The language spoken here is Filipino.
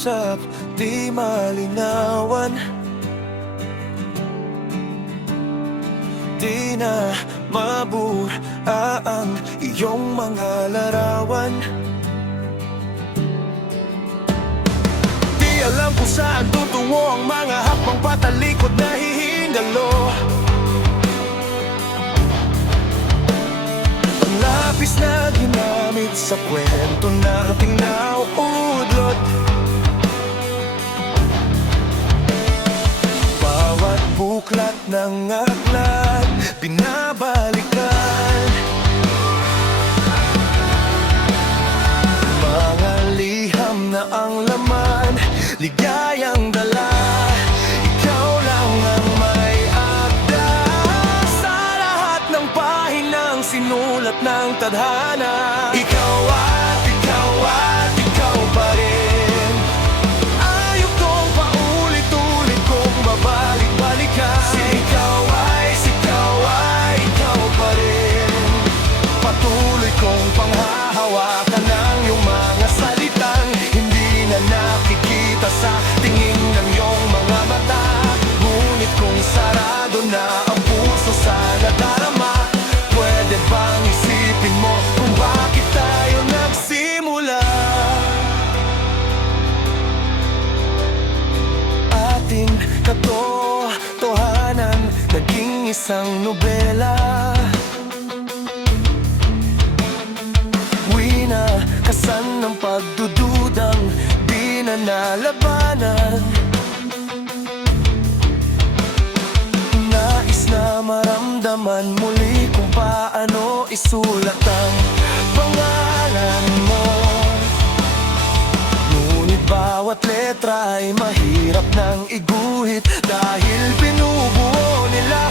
usap, di malinawan. Di na mabura ang iyong mga larawan. Di alam kung saan tutungo ang mga hakbang patalikod na hihingalo. Ang lapis na ginamit sa kwento nating nauudlot. Bawat buklat ng aklat binabalikan. Mga liham na ang laman, ligayang dala. Ikaw lang ang may akda sa lahat ng pahinang sinulat ng tadhana. Ikaw at ikaw pa rin. Ayaw kong paulit-ulit kong babalik-balikan. Si ikaw ay ikaw pa rin. Patuloy kong panghahawakan ang iyong mga salitang hindi na nakikita sa tingin ng iyong mga mata. Ngunit kung sarado na ang puso sa nadarama, pwede bang isipin mo kung bakit tayo nagsimula? Ating katotohanan naging isang nobela. Kasan ng pagdududang di na nalabanan. Nais na maramdaman muli kung paano isulat ang pangalan mo. Ngunit bawat letra ay mahirap nang iguhit dahil binubuo nila